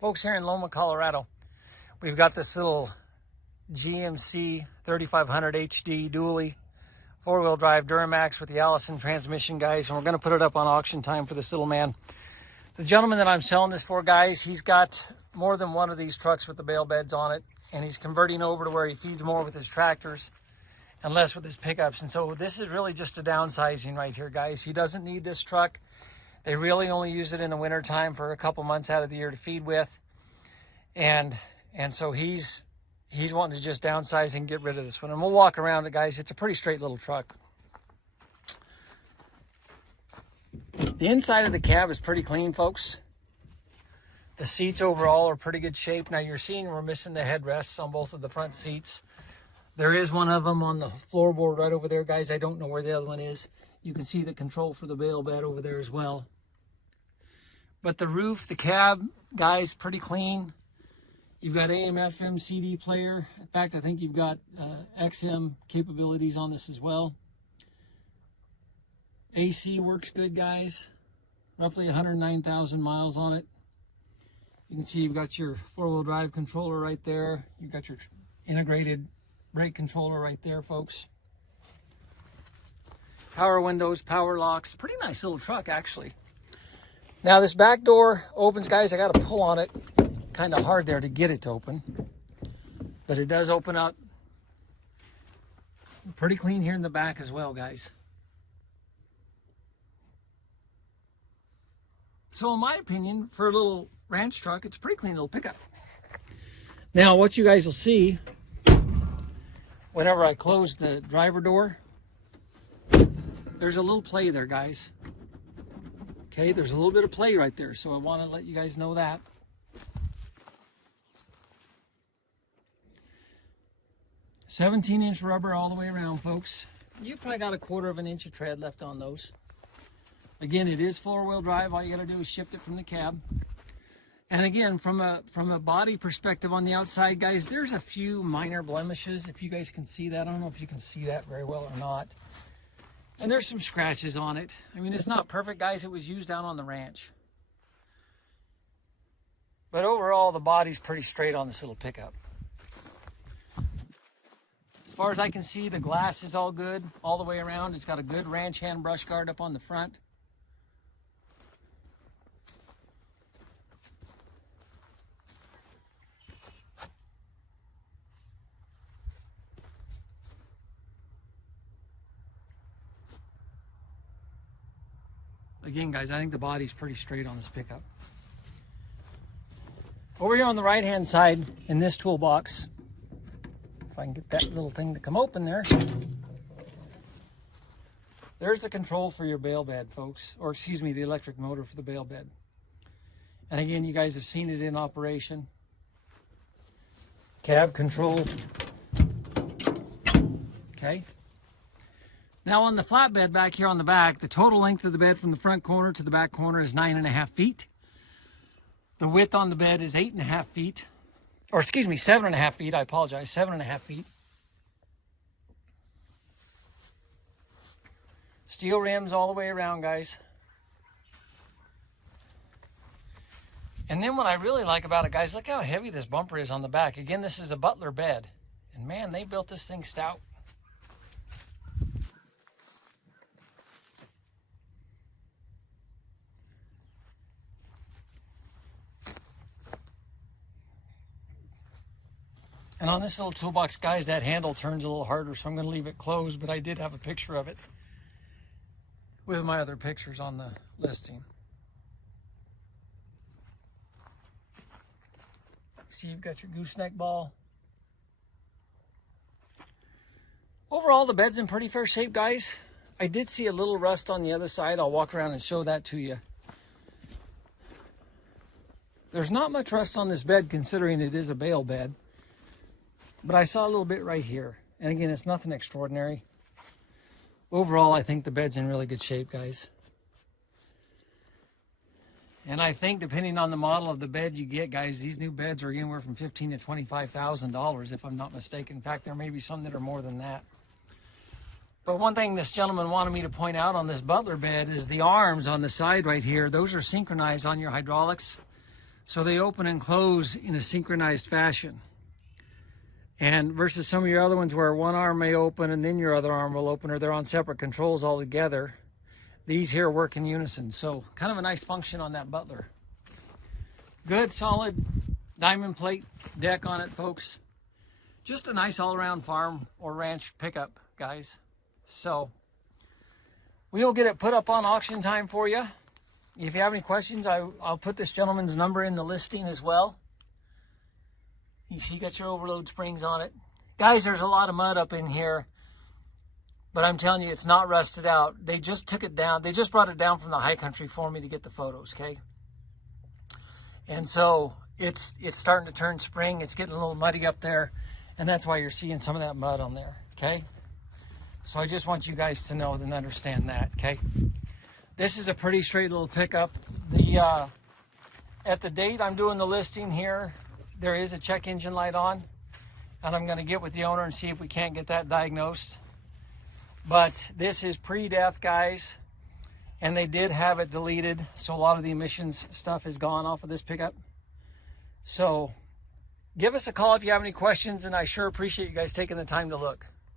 Folks, here in Loma, Colorado, we've got this little GMC 3500 HD dually, four-wheel drive Duramax with the Allison transmission, guys, and we're going to put it up on auction time for this little man. The gentleman that I'm selling this for, guys, he's got more than one of these trucks with the bale beds on it, and he's converting over to where he feeds more with his tractors and less with his pickups. And so this is really just a downsizing right here, guys. He doesn't need this truck. They really only use it in the winter time for a couple months out of the year to feed with. And so he's wanting to just downsize and get rid of this one. And we'll walk around it, guys. It's a pretty straight little truck. The inside of the cab is pretty clean, folks. The seats overall are pretty good shape. Now you're seeing we're missing the headrests on both of the front seats. There is one of them on the floorboard right over there, guys. I don't know where the other one is. You can see the control for the bale bed over there as well. But the roof, the cab, guys, pretty clean. You've got AM, FM, CD player. In fact, I think you've got XM capabilities on this as well. AC works good, guys. Roughly 109,000 miles on it. You can see you've got your four-wheel drive controller right there. You've got your integrated brake controller right there, folks. Power windows, power locks. Pretty nice little truck, actually. Now this back door opens, guys. I got to pull on it. Kind of hard there to get it to open. But it does open up. Pretty clean here in the back as well, guys. So in my opinion, for a little ranch truck, it's a pretty clean little pickup. Now what you guys will see, whenever I close the driver door, there's a little play there, guys. Okay, there's a little bit of play right there, so I want to let you guys know that. "17-inch rubber all the way around, folks. You probably got a 1/4 of an inch of tread left on those. Again, it is four-wheel drive. All you got to do is shift it from the cab. And again, from a body perspective on the outside, guys, there's a few minor blemishes, if you guys can see that. I don't know if you can see that very well or not. And there's some scratches on it. I mean, it's not perfect, guys. It was used down on the ranch. But overall, the body's pretty straight on this little pickup. As far as I can see, the glass is all good all the way around. It's got a good ranch hand brush guard up on the front. Again, guys, I think the body's pretty straight on this pickup. Over here on the right-hand side, in this toolbox, if I can get that little thing to come open there, there's the control for your bale bed, folks. Or excuse me, the electric motor for the bale bed. And again, you guys have seen it in operation. Cab control. Okay. Now on the flatbed back here on the back, the total length of the bed from the front corner to the back corner is 9.5 feet. The width on the bed is 8.5 feet. Or excuse me, 7.5 feet. I apologize, 7.5 feet. Steel rims all the way around, guys. And then what I really like about it, guys, look how heavy this bumper is on the back. Again, this is a Butler bed. And man, they built this thing stout. And on this little toolbox, guys, that handle turns a little harder, so I'm going to leave it closed, but I did have a picture of it with my other pictures on the listing. See, you've got your gooseneck ball. Overall, the bed's in pretty fair shape, guys. I did see a little rust on the other side. I'll walk around and show that to you. There's not much rust on this bed, considering it is a bale bed. But I saw a little bit right here. And again, it's nothing extraordinary. Overall, I think the bed's in really good shape, guys. And I think depending on the model of the bed you get, guys, these new beds are anywhere from $15,000 to $25,000, if I'm not mistaken. In fact, there may be some that are more than that. But one thing this gentleman wanted me to point out on this Butler bed is the arms on the side right here. Those are synchronized on your hydraulics. So they open and close in a synchronized fashion. And versus some of your other ones where one arm may open and then your other arm will open, or they're on separate controls altogether. These here work in unison. So kind of a nice function on that Butler. Good, solid diamond plate deck on it, folks. Just a nice all-around farm or ranch pickup, guys. So we'll get it put up on auction time for you. If you have any questions, I'll put this gentleman's number in the listing as well. You see, you got your overload springs on it. Guys, there's a lot of mud up in here, but I'm telling you, it's not rusted out. They just took it down. They just brought it down from the high country for me to get the photos, okay? And so it's starting to turn spring. It's getting a little muddy up there, and that's why you're seeing some of that mud on there, okay? So I just want you guys to know and understand that, okay? This is a pretty straight little pickup. At the date I'm doing the listing here, there is a check engine light on, and I'm going to get with the owner and see if we can't get that diagnosed. But this is pre-death, guys, and they did have it deleted, so a lot of the emissions stuff is gone off of this pickup. So give us a call if you have any questions, and I sure appreciate you guys taking the time to look.